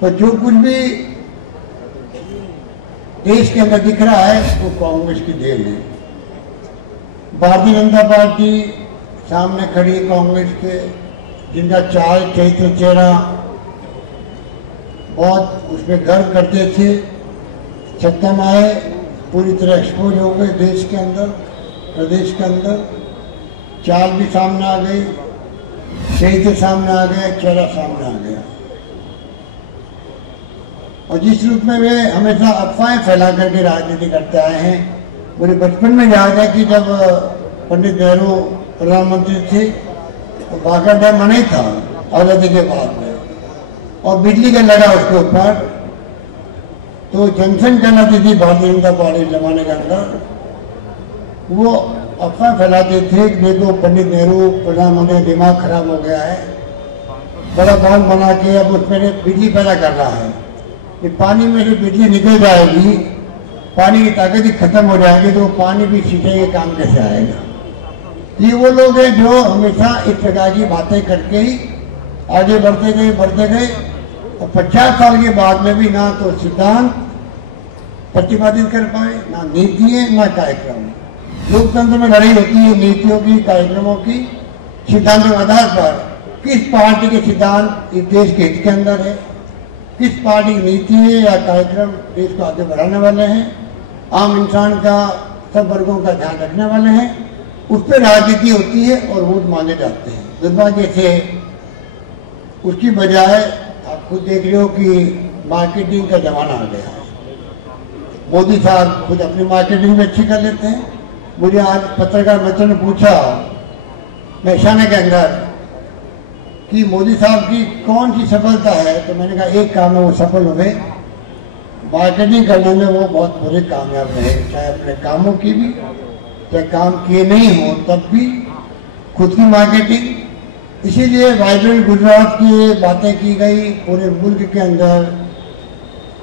तो जो कुछ भी देश के अंदर दिख रहा है वो कांग्रेस की देन है। भारतीय जनता पार्टी सामने खड़ी कांग्रेस के, जिनका चाल चरित्र चेहरा बहुत उसमें गर्व करते थे, सत्ता में आए पूरी तरह एक्सपोज हो गए देश के अंदर, प्रदेश के अंदर। चाल भी सामने आ गई, चरित्र सामने आ गया, चेहरा सामने आ गया। और जिस रूप में वे हमेशा अफवाहें फैला करके राजनीति करते आए हैं। मुझे बचपन में याद है कि जब पंडित नेहरू प्रधानमंत्री थे तो बाघा डैम नहीं था आजादी के बाद में, और बिजली का लगा उसके ऊपर, तो जंक्शन कहलाती थी भारतीय जनता पार्टी जमाने के अंदर। वो अफवाह फैलाते थे कि देखो पंडित नेहरू प्रधानमंत्री दिमाग खराब हो गया है, बड़ा बांध बना के अब उसमें बिजली पैदा कर रहा है कि पानी में से बिजली निकल जाएगी, पानी की ताकत ही खत्म हो जाएगी, तो पानी भी सिंचाई के काम कैसे आएगा। ये वो लोग हैं जो हमेशा इस प्रकार की बातें करके ही आगे बढ़ते गए और 50 साल के बाद में भी ना तो सिद्धांत प्रतिपादित कर पाए, ना नीतियां, ना कार्यक्रम। लोकतंत्र में लड़ाई होती है नीतियों की, कार्यक्रमों की, सिद्धांतों के आधार पर। किस पार्टी के सिद्धांत इस देश के हित के अंदर है, किस पार्टी की नीति है या कार्यक्रम देश को आगे बढ़ाने वाले हैं, आम इंसान का, सब वर्गों का ध्यान रखने वाले हैं, उस पर राजनीति होती है और वोट मांगे जाते हैं। दुर्भाग्य से उसकी बजाय आप खुद देख रहे हो कि मार्केटिंग का जमाना आ गया है। मोदी साहब खुद अपनी मार्केटिंग में अच्छी कर लेते हैं। मुझे आज पत्रकार मित्र ने पूछा महसाना के अंदर कि मोदी साहब की कौन सी सफलता है, तो मैंने कहा एक काम में वो सफल हुए, मार्केटिंग करने में वो बहुत बुरे कामयाब रहे, चाहे अपने कामों की भी, चाहे काम किए नहीं हो तब भी खुद की मार्केटिंग। इसीलिए वाइब्रेंट गुजरात की बातें की गई, पूरे मुल्क के अंदर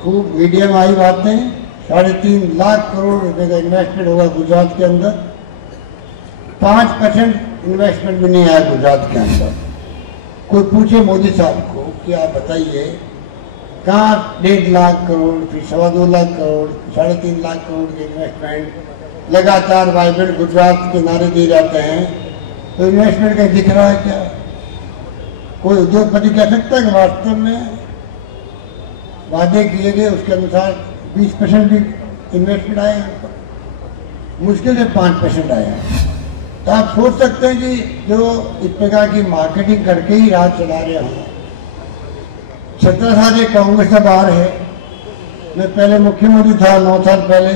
खूब मीडिया में आई बातें। 3.5 लाख करोड़ रुपए का इन्वेस्टमेंट होगा गुजरात के अंदर, 5% इन्वेस्टमेंट भी नहीं आया गुजरात के अंदर। कोई पूछे मोदी साहब को कि आप बताइए कहाँ 1.5 लाख करोड़, फिर 2.25 लाख करोड़, 3.5 लाख करोड़ के इन्वेस्टमेंट लगातार वाइब्रेंट गुजरात के नारे दिए जाते हैं, तो इन्वेस्टमेंट कहीं दिख रहा है क्या? कोई उद्योगपति कह सकता है कि वास्तव में वादे किए गए उसके अनुसार 20% भी इन्वेस्टमेंट आया? मुश्किल से 5% आया। तो आप सोच सकते हैं कि जो इस प्रकार की मार्केटिंग करके ही राज चला रहे हों। 17 साल से कांग्रेस से बाहर है, मैं पहले मुख्यमंत्री था 9 साल पहले,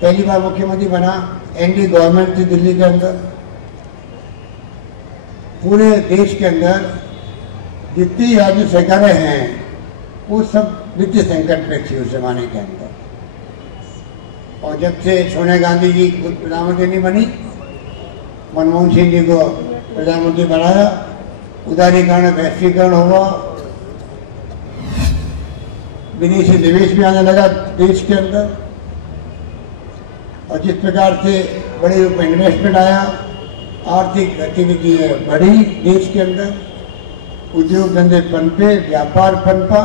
पहली बार मुख्यमंत्री बना, एनडीए गवर्नमेंट थी दिल्ली के अंदर। पूरे देश के अंदर जितनी राज्य सरकारें हैं वो सब वित्तीय संकट में थी उस जमाने के अंदर। और जब से सोनिया गांधी जी खुद प्रधानमंत्री नहीं बनी, मनमोहन सिंह जी को प्रधानमंत्री बनाया, उदारीकरण वैश्वीकरण हुआ, विदेशी निवेश भी आने लगा देश के अंदर, और जिस प्रकार से बड़े रूप में इन्वेस्टमेंट आया, आर्थिक गतिविधि बढ़ी देश के अंदर, उद्योग धंधे पनपे, व्यापार पनपा।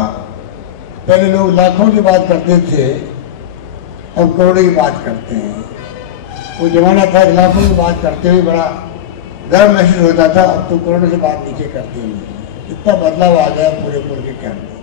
पहले लोग लाखों की बात करते थे, अब करोड़ों की बात करते हैं। वो जमाना था लाखों की बात करते हुए बड़ा गर्व महसूस होता था, अब तो करोड़ों से बात नीचे करते हैं। इतना बदलाव आ गया पूरे मुल्क के अंदर।